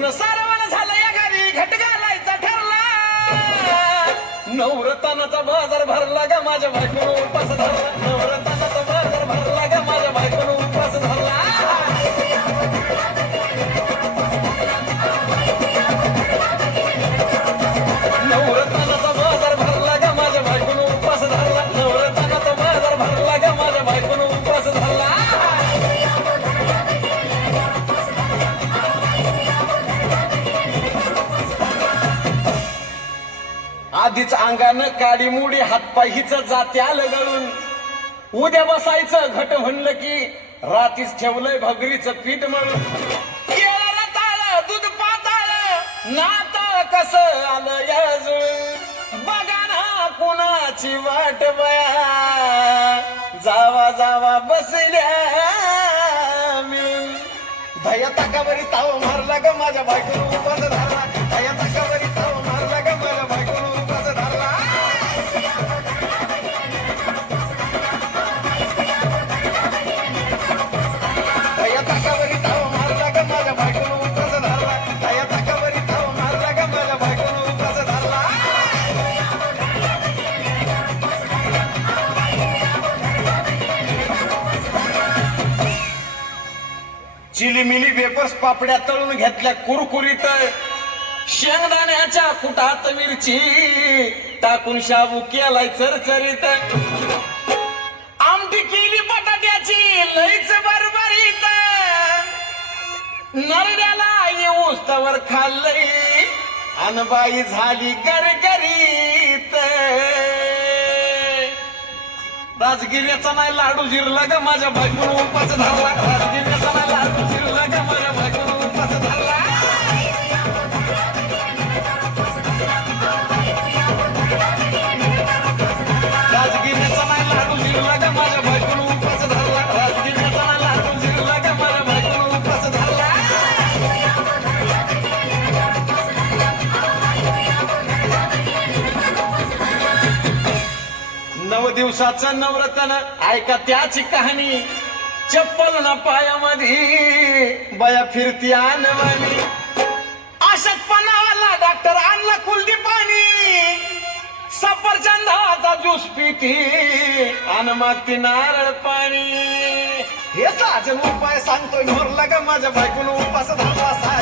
धुन सारवण झालं या गावी घट घालायचा ठरला. नवरत्नाचा बाजार भरला ग माझ्या बायकोनं. उपास झाला. नवरतानाचा आधीच अंगानं काडी मुडी हातपाय हिच जाते आलं उद्या बसायचं घट म्हणलं की रातीच ठेवलंय भगरीचं पीठ म्हणून. केळं दूध पाताळ नाताळ कस आलं याजून? बघा ना कुणाची वाट बया. जावा जावा बसल्या मिळून का ताकावरी ताव मारला ग माझ्या बायकोनं उपास चिलीमिली वेपर्स पापड्या तळून घेतल्या कुरकुरीत. शेंगदाण्याच्या कुटात मिरची टाकून शाबू केलाय चरचरीत. आमटी केली बटाट्याची लईच बरबरीत. नरड्याला येऊस तवर खाल्लय अनबाई झाली गरगरीत. राजगिऱ्याचा नाही लाडू जिरला ग माझ्या भाई उपास धरला दिवसाचं नवरत्न ऐका त्याची कहाणी. चप्पल न पायामध्ये बया फिरती आणवानी आला डॉक्टर आणला कुलदीप पाणी. सफरचंदाचा ज्यूस पिती आणि मग नारळ पाणी. हे साजन उपाय सांगतोय नोरला का माझ्या बायकून उपास धावा साजन